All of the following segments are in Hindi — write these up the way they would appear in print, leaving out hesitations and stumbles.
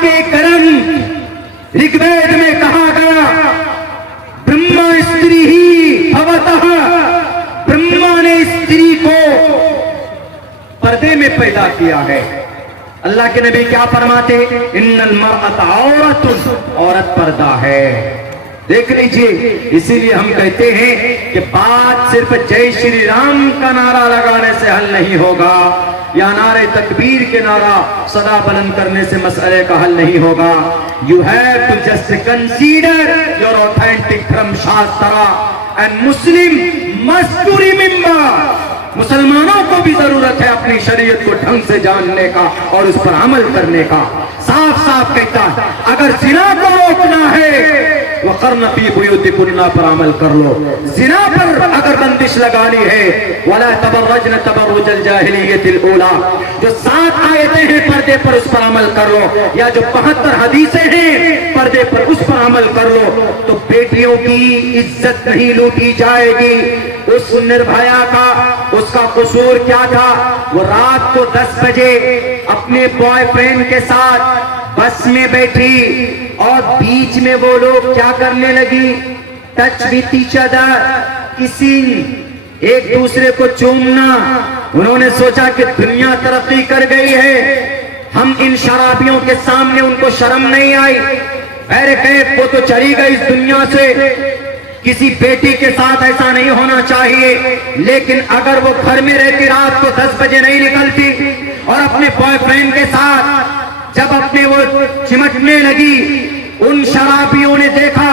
के ग्रंथ ऋग्वेद में कहा गया, ब्रह्मा स्त्री ही भवतः, ब्रह्मा ने स्त्री को पर्दे में पैदा किया है। अल्लाह के नबी क्या फरमाते, इन्नल मरअत औरतुन, औरत पर्दा है। देख लीजिए, इसीलिए हम कहते हैं कि बात सिर्फ जय श्री राम का नारा लगाने से हल नहीं होगा, या नारे तकबीर के नारा सदा बुलंद करने से मसले का हल नहीं होगा। You have to just consider your authentic dharma shastra and Muslim must to remember, मुसलमानों को भी जरूरत है अपनी शरीयत को ढंग से जानने का और उस पर अमल करने का। साफ साफ कहता है, अगर जिना को रोकना है वक़र्न फी बुयूतिकुन्ना पर अमल कर लो। जिना पर अगर बंदिश लगानी है, वला तबर्रजन तबर्रुजल जाहिलियतिल ऊला, जो 7 आयतें हैं पर्दे पर उस पर अमल कर लो, या जो 72 हदीसें हैं पर्दे पर उस पर अमल कर लो, तो बेटियों की इज्जत नहीं लूटी जाएगी। उस निर्भया का उसका कसूर क्या था, वो रात को 10 बजे अपने बॉयफ्रेंड के साथ बस में बैठी और बीच में वो लोग क्या करने लगी, touch with each other, kissing, एक दूसरे को चूमना। उन्होंने सोचा कि दुनिया तरक्की कर गई है, हम इन शराबियों के सामने उनको शर्म नहीं आई, अरे कहे वो तो चली गई इस दुनिया से। किसी बेटी के साथ ऐसा नहीं होना चाहिए, लेकिन अगर वो घर में रहती रात को 10 बजे नहीं निकलती और अपने बॉयफ्रेंड के साथ जब अपने वो चिमटने लगी, उन शराबियों ने देखा,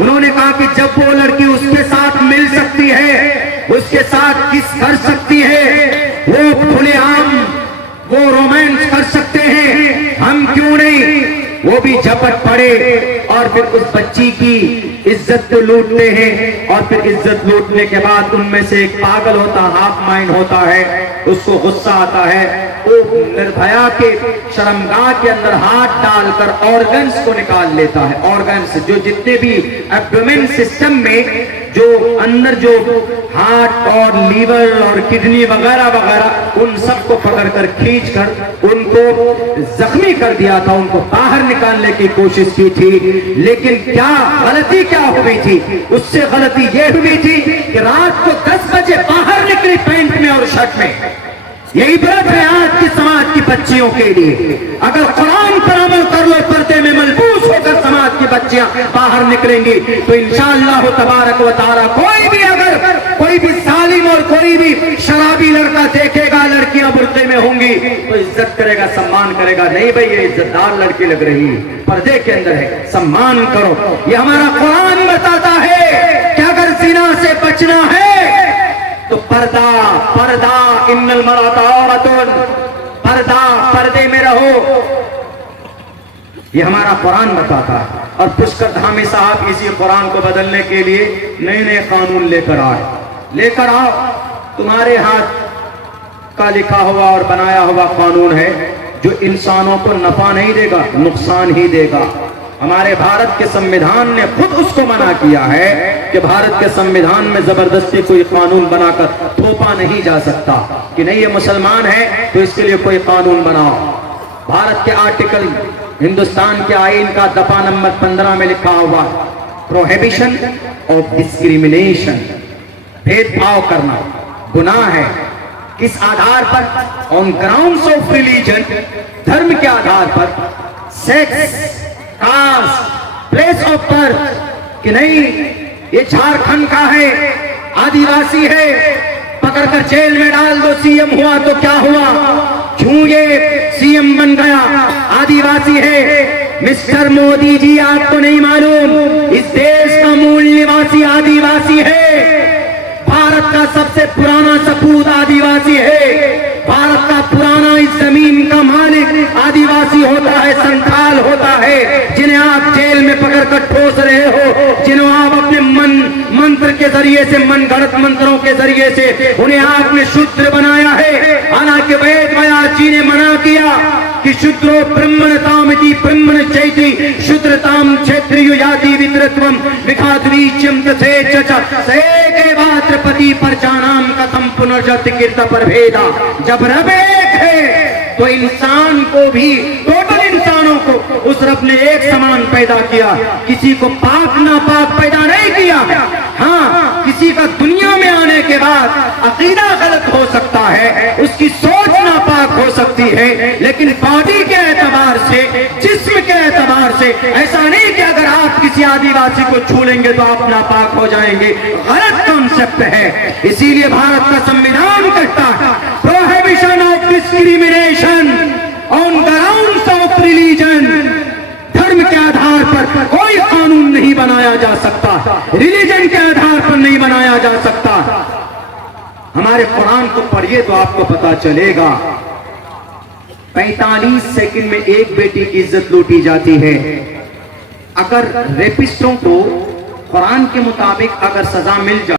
उन्होंने कहा कि जब वो लड़की उसके साथ मिल सकती है, उसके साथ किस कर सकती है, वो खुलेआम वो रोमांस कर सकते हैं, हम क्यों नहीं। वो भी झपट पड़े और फिर उस बच्ची की इज्जत को लूटते हैं, और फिर इज्जत लूटने के बाद उनमें से एक पागल होता, हाफ माइंड होता है, उसको गुस्सा आता है, वो निर्भया के शर्मगाह के अंदर हाथ डालकर ऑर्गन्स को निकाल लेता है। ऑर्गन्स जो जितने भी एब्डोमेन सिस्टम में जो अंदर जो हार्ट और लीवर और किडनी वगैरह वगैरह, उन सबको पकड़कर खींचकर उनको जख्मी कर दिया था, उनको बाहर निकालने की कोशिश की थी। लेकिन क्या गलती क्या हुई थी, उससे गलती ये हुई थी कि रात को 10 बजे बाहर निकली पैंट में और शर्ट में। यही बात है आज की समाज की बच्चियों के लिए। अगर कुरान पर अमल कर लो, पर्दे में मलबूस होकर समाज की बच्चियां बाहर निकलेंगी, तो इंशाअल्लाह तबारक व तआला कोई भी अगर कोई भी सालिम और कोई भी शराबी लड़का देखेगा लड़कियां बुर्के में होंगी तो इज्जत करेगा, सम्मान करेगा। नहीं भाई, ये इज्जतदार लड़की लग रही है, पर्दे के अंदर है, सम्मान करो। ये हमारा कुरान बताता है कि अगर जिना से बचना है तो पर्दा, पर्दा, इन्नल मरअत औरतुन, पर्दा, पर्दे में रहो, ये हमारा कुरान बताता है। और पुष्कर धामी साहब इसी कुरान को बदलने के लिए नए नए कानून लेकर आओ। तुम्हारे हाथ का लिखा हुआ और बनाया हुआ कानून है जो इंसानों को नफा नहीं देगा, नुकसान ही देगा। हमारे भारत के संविधान ने खुद उसको मना किया है कि भारत के संविधान में जबरदस्ती कोई कानून बनाकर थोपा नहीं जा सकता कि नहीं ये मुसलमान है तो इसके लिए कोई कानून बनाओ। भारत के आर्टिकल, हिंदुस्तान के आईन का दफा नंबर 15 में लिखा हुआ, प्रोहिबिशन ऑफ डिस्क्रिमिनेशन, भेदभाव करना गुनाह है। किस आधार पर? ऑन ग्राउंड्स ऑफ रिलीजन, धर्म के आधार पर, sex, caste, place of birth, कि नहीं ये झारखंड का है, आदिवासी है, पकड़कर जेल में डाल दो, सीएम हुआ तो क्या हुआ, क्यों ये सीएम बन गया, आदिवासी है। मिस्टर मोदी जी, आपको नहीं मालूम इस देश का मूल निवासी आदिवासी है। भारत का सबसे पुराना सपूत आदिवासी है। भारत का पुराना इस जमीन का मालिक आदिवासी होता है, संथाल होता है, जिन्हें आप जेल में पकड़कर ठोस रहे हो, जिन्हें आप अपने मंत्र के जरिए से, मन गढ़ंत मंत्रों के जरिए से उन्हें आपने शूद्र बनाया है। हालांकि वेद व्यास जी ने मना किया कि शूद्रो ब्रह्मणतामिति ब्रह्मणश्चैति शूद्रताम क्षत्रियो याति विद्रत्वम विखाद्वीच्यम तथेच सेके वात्रपति परचानाम कथम पुनर्जति कीर्त परभेदा। जब रब एक है तो इंसान को भी, टोटल इंसानों को उस रब ने एक समान पैदा किया, किसी को पाक नापाक पैदा नहीं किया। हाँ, किसी का दुनिया में आने के बाद अकीदा गलत हो सकता है, उसकी सोच नापाक हो सकती है, लेकिन बॉडी के एतबार से, जिस्म के एतबार से ऐसा नहीं कि अगर आप किसी आदिवासी को छू लेंगे तो आप नापाक हो जाएंगे। गलत कॉन्सेप्ट है। इसीलिए भारत का संविधान कहता है prohibition of discrimination on grounds of religion. धर्म के आधार पर कोई कानून नहीं बनाया जा सकता, रिलीजन के आधार पर नहीं बनाया जा सकता। हमारे कुरान को पढ़िए तो आपको पता चलेगा। 45 सेकंड में एक बेटी की इज्जत लूटी जाती है। अगर रेपिस्टों को कुरान के मुताबिक अगर सजा मिल जाए